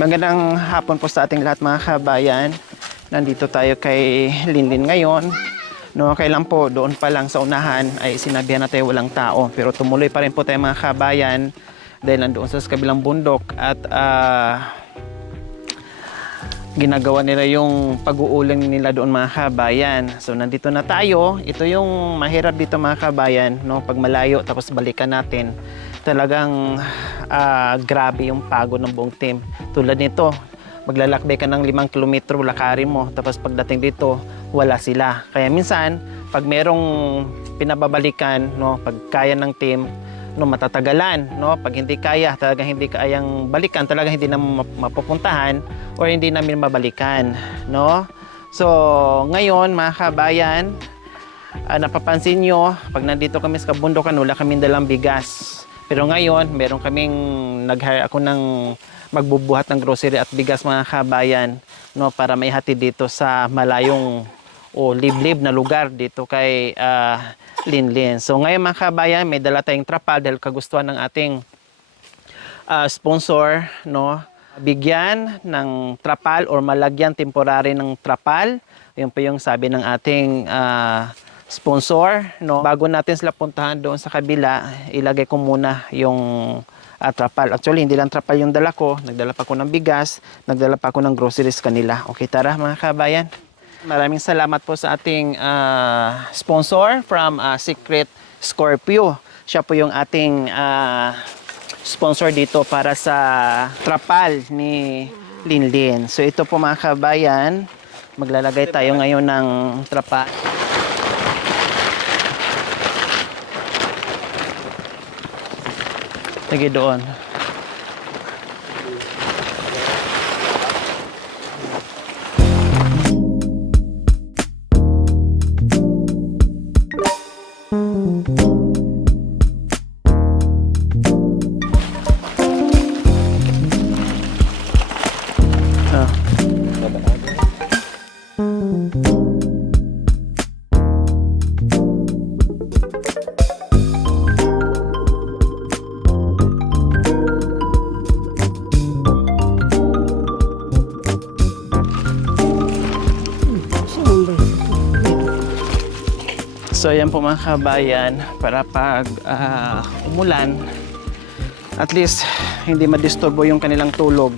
Magandang hapon po sa ating lahat mga kabayan. Nandito tayo kay Linlin ngayon. No, kailan po doon pa lang sa unahan ay sinabihan na tayo walang tao. Pero tumuloy pa rin po tayo mga kabayan dahil nandoon sa kabilang bundok at ginagawa nila yung pag-uuling nila doon mga kabayan. So nandito na tayo. Ito yung mahirap dito mga kabayan, no? Pag malayo tapos balikan natin. Talagang grabe yung pagod ng buong team. Tulad nito, maglalakbay ka ng 5 kilometro, lakarin mo. Tapos pagdating dito, wala sila. Kaya minsan, pag merong pinababalikan, no, pag kaya ng team, no, matatagalan, no? Pag hindi kaya, talagang hindi kayang balikan, talagang hindi na mapupuntahan or hindi namin mabalikan, no? So, ngayon, mga kabayan, napapansin nyo, pag nandito kami sa kabundukan, wala kaming dalang bigas. Pero ngayon, meron kaming nag-hire ako ng magbubuhat ng grocery at bigas mga kabayan, no, para maihatid dito sa malayong o liblib na lugar dito kay Linlin. So ngayon mga kabayan, may dala tayong trapal dahil kagustuhan ng ating sponsor, no, bigyan ng trapal or malagyan temporary ng trapal. Yun po yung sabi ng ating sponsor, no. Bago natin sila puntahan doon sa kabila, ilagay ko muna yung trapal. Actually, hindi lang trapal yung dala ko. Nagdala pa ako ng bigas, nagdala pa ako ng groceries kanila. Okay, tara mga kabayan. Maraming salamat po sa ating sponsor from Secret Scorpio. Siya po yung ating sponsor dito para sa trapal ni Linlin. So ito po mga kabayan, maglalagay tayo ngayon ng trapal. Lagi doon. So ayan po mga kabayan, para pag umulan, at least hindi madisturbo yung kanilang tulog,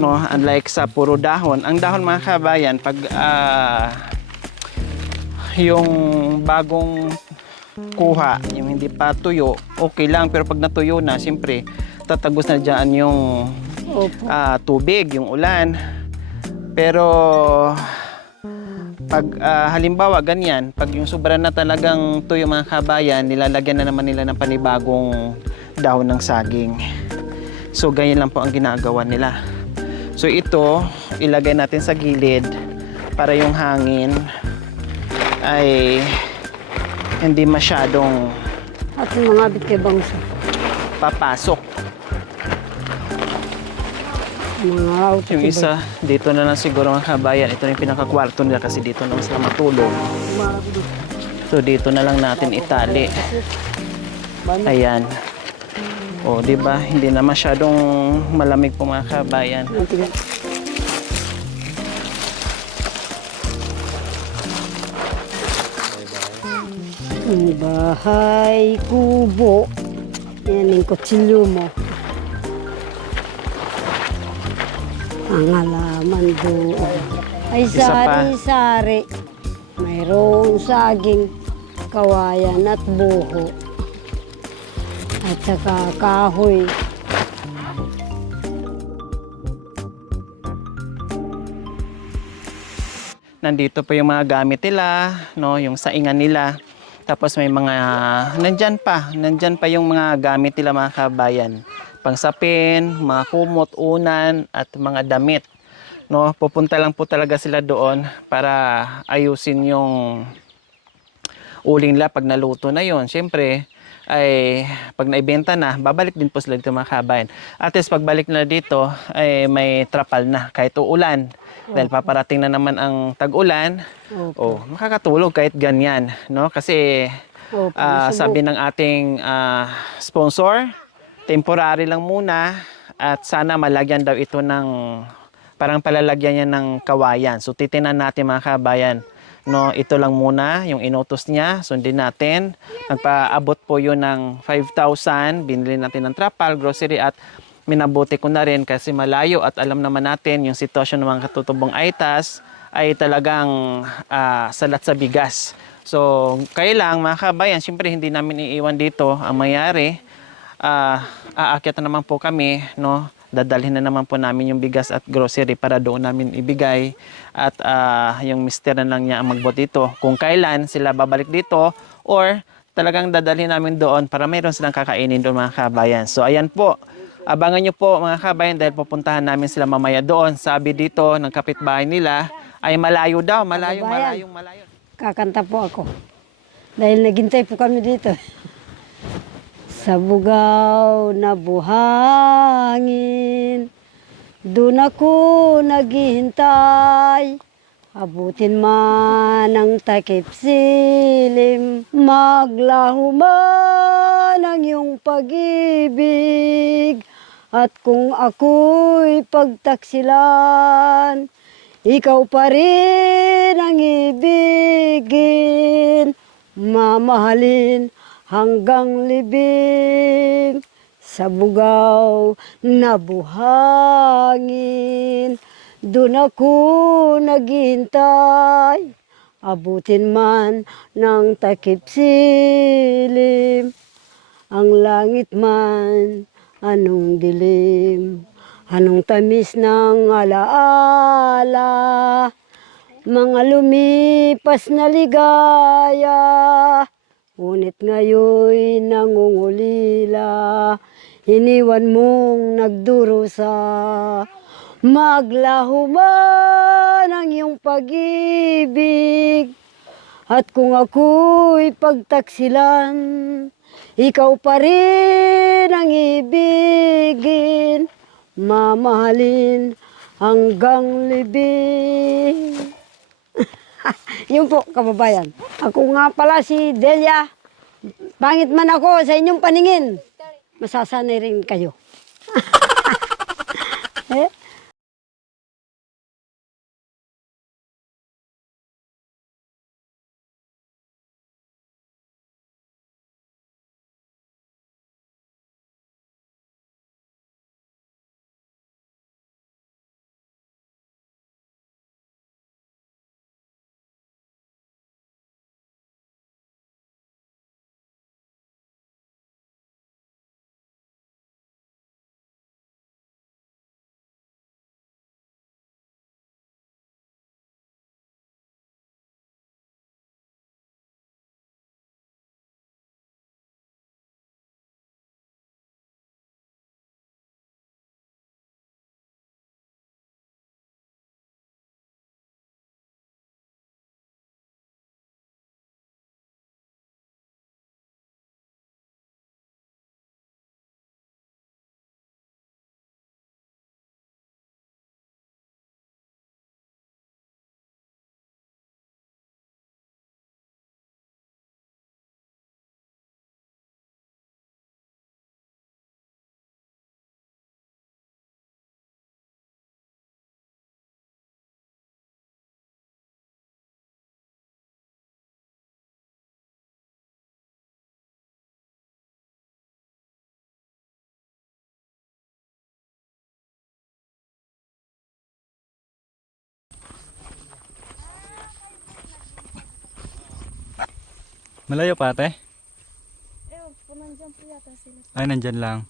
no? Unlike sa puro dahon. Ang dahon mga kabayan, pag yung bagong kuha, yung hindi pa tuyo, okay lang. Pero pag natuyo na, siyempre tatagos na dyan yung tubig, yung ulan. Pero pag halimbawa ganyan, pag yung sobra na talagang tuyo mga kabayan, nilalagyan na naman nila ng panibagong dahon ng saging. So ganyan lang po ang ginagawa nila. So ito, ilagay natin sa gilid para yung hangin ay hindi masyadong at mga bitibangso. Papasok. Mga Yung isa, dito na lang siguro mga kabayan. Ito na yung pinakakwarto nila kasi dito na sila matulog. So dito na lang natin itali. Ayan. O, di ba? Hindi na masyadong malamig po mga kabayan. Ang bahay kubo. Yan yung kutsilyo mo. Ang halaman doon ay Isa pa. sari-sari. Mayroong saging, kawayan at buho. At saka kahoy. Nandito pa yung mga gamit nila, no, yung saingan nila. Tapos may mga nandyan pa yung mga gamit nila mga kabayan. Pangsapin, mga kumot, unan at mga damit. No, pupunta lang po talaga sila doon para ayusin yung uling nila pag naluto na yon. Siyempre, ay pag naibenta na, babalik din po sila dito mga kabayan. At least pagbalik na dito, ay may trapal na kahit uulan. Dahil paparating na naman ang tag-ulan, makakatulog kahit ganyan, no? Kasi sabi ng ating sponsor, temporary lang muna at sana malagyan daw ito ng parang palalagyan niya ng kawayan. So titinan natin mga kabayan. No, ito lang muna yung inutos niya. Sundin natin. Nagpaabot po yun ng 5,000. Binili natin ng trapal, grocery at minabuti ko na rin kasi malayo at alam naman natin yung sitwasyon ng mga katutubong aitas ay talagang salat sa bigas. So, kailang mga kabayan, siyempre hindi namin iiwan dito ang mayari. Aakyat na naman po kami, no? Dadalhin na naman po namin yung bigas at grocery para doon namin ibigay at yung mister na lang niya ang magbot dito. Kung kailan sila babalik dito or talagang dadalhin namin doon para mayroon silang kakainin doon mga kabayan. So, ayan po. Abangan nyo po mga kabayan dahil pupuntahan namin sila mamaya doon. Sabi dito ng kapitbahay nila ay malayo daw, malayo. Kakanta po ako. Dahil naghintay po kami dito. Sa bugaw na buhangin, doon ako naghihintay. Abutin man ang takip silim, maglaho man ang iyong pag-ibig. At kung ako'y pagtaksilan, ikaw pa rin ang ibigin, mamahalin hanggang libing. Sa bugaw na buhangin, doon ako naghihintay. Abutin man ng takip silim, ang langit man anong dilim. Anong tamis ng alaala, mga lumipas na ligaya. Ngunit ngayon'y nangungulila, iniwan mong nagdurusa. Maglaho man ang iyong pag-ibig, at kung ako'y pagtaksilan, ikaw pa rin ang ibigin, mamahalin hanggang libing. Yun po, kababayan. Ako nga pala si Delia. Pangit man ako sa inyong paningin, masasanay rin kayo. Eh? Malayo pa ate? Ay, nandyan lang.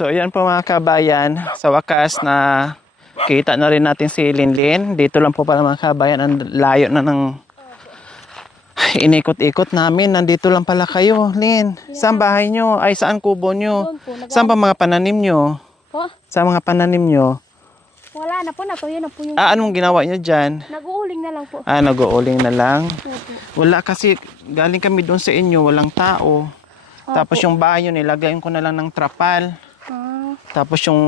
So ayan po mga kabayan, sa wakas na kita na rin natin si Linlin. Dito lang po pala mga kabayan, ang layo na ng inikot-ikot namin. Nandito lang pala kayo, Lin. Saan bahay nyo? Ay, saan kubo nyo? Doon po, Saan pa mga pananim nyo? Po, Saan mga pananim nyo? wala na po, natuyo na po yung Anong ginawa nyo dyan? nag-uuling na lang po. Nag-uuling na lang. Opo. Wala kasi, galing kami doon sa inyo, walang tao. Tapos yung bahay nyo, nilagyan ko na lang ng trapal. Ah, Tapos yung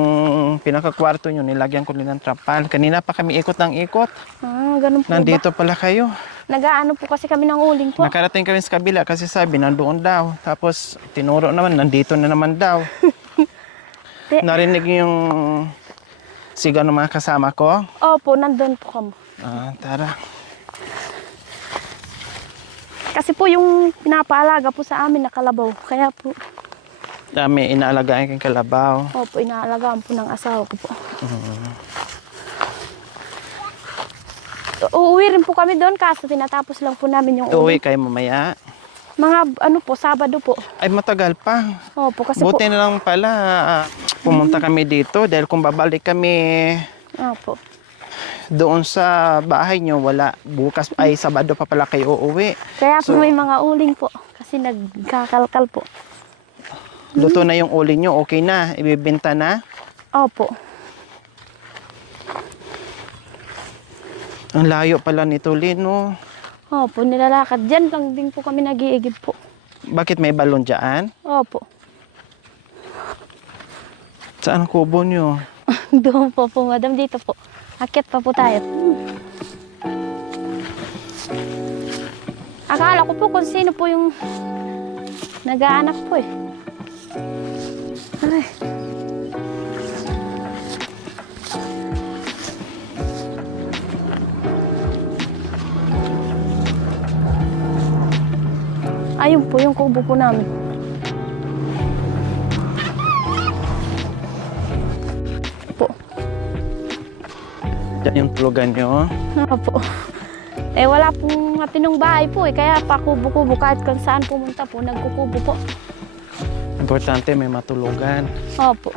pinakakwarto nyo, nilagyan ko din ng trapal. Kanina pa kami ikot ng ikot. ganun po Nandito pala kayo. ba? Nag-aano po kasi kami ng uling po. Nakarating kami sa kabila kasi sabi, nandoon daw. Tapos tinuro naman, nandito na naman daw. Narinig niyo yung sigaw ng mga kasama ko? Opo, nandun po kami. Tara. Kasi po yung pinapaalaga po sa amin na kalabaw. Kaya po, May inaalagaan kang kalabaw. opo, inaalagaan po ng asawa ko po. Uuwi rin po kami doon kaso tinatapos lang po namin yung Uwi uling. kayo mamaya. Mga ano po, Sabado po. Ay, matagal pa. Opo, kasi Buti po. na lang pala pumunta kami dito dahil kung babalik kami Opo. doon sa bahay nyo, wala. Bukas ay Sabado pa pala kayo uuwi. Kaya po So- may mga uling po. Kasi nagkakalkal po. Luto na yung uli nyo, okay na. Ibibenta na. Opo. Ang layo pala nito, Lin, no? Opo, nilalakad. Diyan lang din po kami nag-iigib po. Bakit may balon dyan? Opo. Saan kubo nyo? Doon po po, madam. Dito po. Akyat pa po tayo. Akala ko po kung sino po yung nag-aanak po eh. Ay. Ayun po, yung kubo po namin. Po. Yan yung tulugan nyo. Opo. Eh wala pong matinong bahay po eh. Kaya pa kubo-kubo kahit kung saan pumunta po, nagkukubo po. Importante may matulugan. Opo.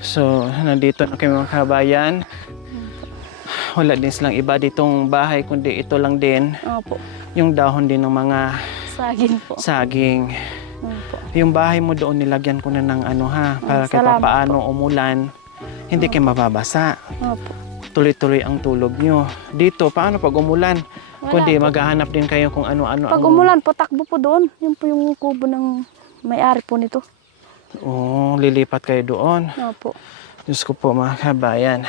So, nandito na kami mga kabayan. Wala din silang iba ditong bahay, kundi ito lang din. Opo. Yung dahon din ng mga Saging po. saging. Opo. Yung bahay mo doon, nilagyan ko na ng ano ha, para kahit Salamat paano umulan, hindi kayo mababasa. Opo. Tuloy-tuloy ang tulog nyo. Dito, paano pag umulan? Wala Kundi po. maghahanap din kayo kung ano-ano. Pag umulan po, takbo po doon. Yun po yung kubo ng may-ari po nito. Oo, lilipat kayo doon. Opo. Diyos ko po mga kabayan.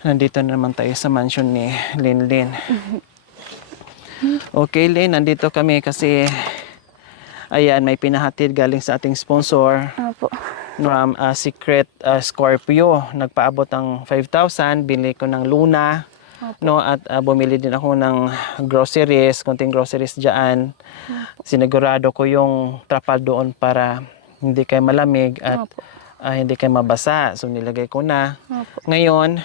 Nandito na naman tayo sa mansion ni Linlin. Okay, Lin, nandito kami kasi ayan, may pinahatid galing sa ating sponsor Opo. from Secret Scorpio. Nagpaabot ng 5,000, binili ko ng Luna. No, at bumili din ako ng groceries, konting groceries diyan. Sinigurado ko yung trapal doon para hindi kayo malamig at Opo. hindi kayo mabasa. So nilagay ko na. Opo. Ngayon,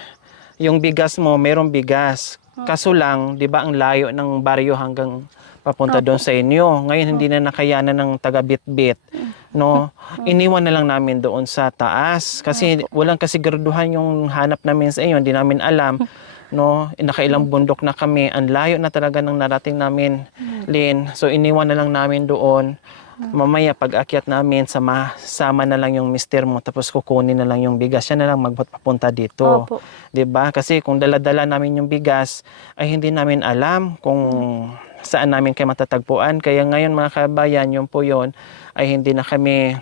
yung bigas mo, merong bigas. Kaso lang, 'di ba, ang layo ng baryo hanggang papunta doon sa inyo. Ngayon hindi na nakayanan ng taga Bitbit. No, iniwan na lang namin doon sa taas kasi walang kasiguraduhan yung hanap namin sa inyo, hindi namin alam. No, nakailang bundok na kami, ang layo na talaga ng narating namin, Lin. So iniwan na lang namin doon. Mamaya pag akyat namin, sama na lang yung mister mo, tapos kukunin na lang yung bigas. Siya na lang magpapunta dito. Opo. 'Di ba? Kasi kung dala-dala namin yung bigas, ay hindi namin alam kung saan namin kayo matatagpuan. Kaya ngayon mga kabayan, yun po yun, ay hindi na kami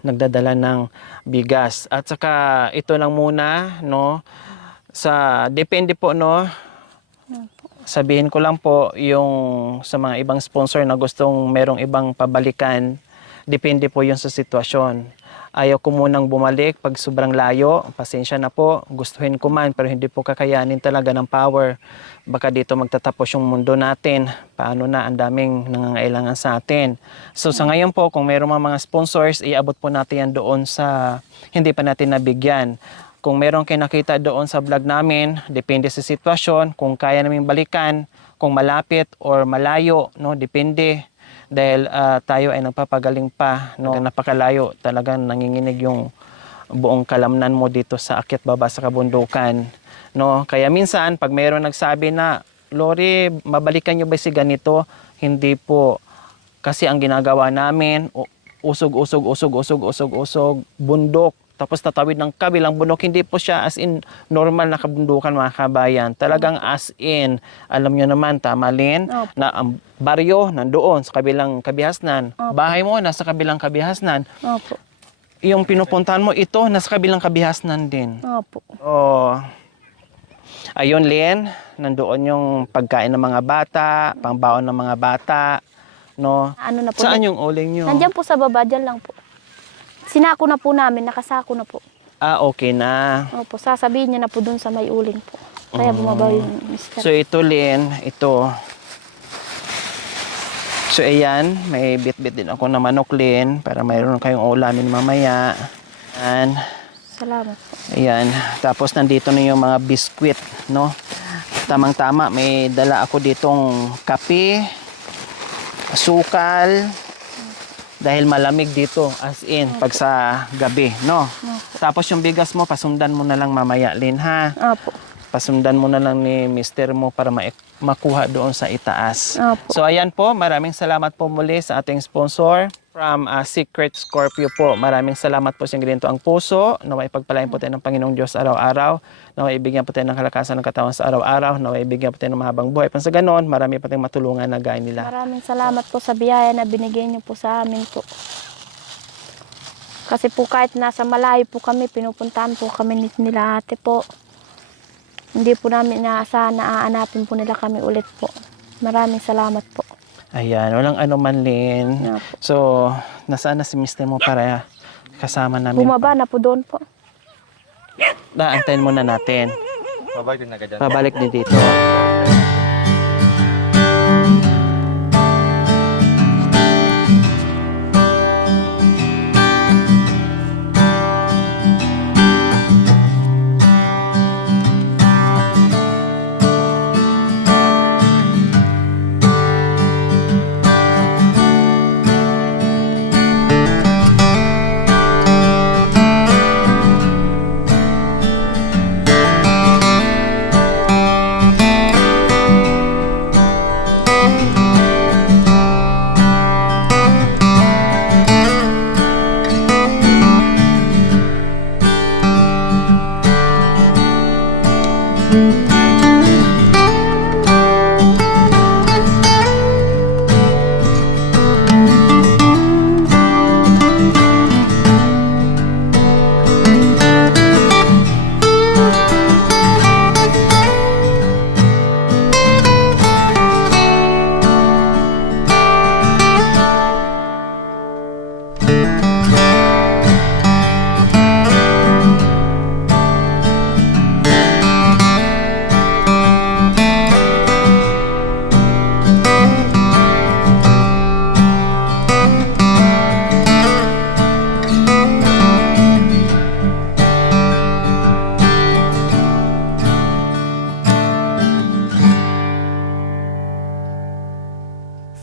nagdadala ng bigas. At saka ito lang muna, no? Depende po, no? Sabihin ko lang po yung sa mga ibang sponsor na gustong merong ibang pabalikan, depende po yun sa sitwasyon. Ayaw ko munang bumalik pag sobrang layo, pasensya na po, gustuhin ko man pero hindi po kakayanin talaga ng power. Baka dito magtatapos yung mundo natin, paano na, ang daming nangangailangan sa atin. So sa ngayon po, kung merong mga sponsors, iabot po natin yan doon sa hindi pa natin nabigyan. Kung meron kayo nakita doon sa vlog namin, depende sa sitwasyon, kung kaya naming balikan, kung malapit or malayo, no, depende. Dahil tayo ay nagpapagaling pa, no, napakalayo, talagang nanginginig yung buong kalamnan mo dito sa akyat baba sa kabundukan, no. Kaya minsan pag mayroon nagsabi na, Lori, mabalikan nyo ba si ganito? Hindi po. Kasi ang ginagawa namin, usog, bundok. Tapos tatawid ng kabilang bundok. Hindi po siya as in normal na kabundukan, mga kabayan. Talagang as in, alam nyo naman, tama Lynn, Opo. na ang baryo nandoon sa kabilang kabihasnan. Opo. Bahay mo nasa kabilang kabihasnan. Opo. Yung pinupuntahan mo, ito nasa kabilang kabihasnan din. Opo. Oh. Ayun, Lynn, nandoon yung pagkain ng mga bata, pangbaon ng mga bata, no? Ano na po? Saan yung uling nyo? Nandiyan po sa baba, dyan lang po. Sinako na po namin, nakasako na po. Okay na. Opo, sasabihin niya na po dun sa may uling po. Kaya bumabaw yung mister. So ito, Lynn, ito. So ayan, may bit-bit din ako na manok, Lynn, para mayroon kayong ulamin mamaya. Ayan. Salamat po. Ayan. Tapos nandito na yung mga biskwit, no? Tamang-tama, may dala ako ditong kape, asukal, dahil malamig dito, as in, pag sa gabi, no? Tapos yung bigas mo, pasundan mo na lang mamaya, Lynn, ha? Opo. Pasundan mo na lang ni mister mo para makuha doon sa itaas. Opo. So ayan po, maraming salamat po muli sa ating sponsor from Secret Scorpio po. Maraming salamat po sa ganito ang puso. Naway pagpalain po tayo ng Panginoong Diyos araw-araw. Naway ibigyan po tayo ng kalakasan ng katawan sa araw-araw. Naway ibigyan po tayo ng mahabang buhay. Pan sa ganon, marami po tayong matulungan na gaya nila. Maraming salamat po sa biyaya na binigay niyo po sa amin po. Kasi po kahit nasa malayo po kami, pinupuntahan po kami nila ate po. Hindi po namin inaasahan na aanapin po nila kami ulit po. Maraming salamat po. Ayan, walang ano man, Lynn. Opo. So, nasaan na si mister mo para kasama namin? Bumaba na po doon po. Antayin muna natin. Babalik din agad dyan. Pabalik din dito.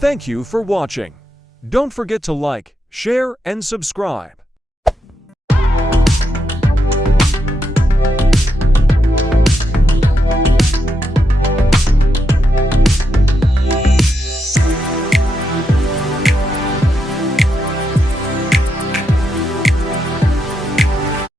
Thank you for watching. Don't forget to like, share, and subscribe.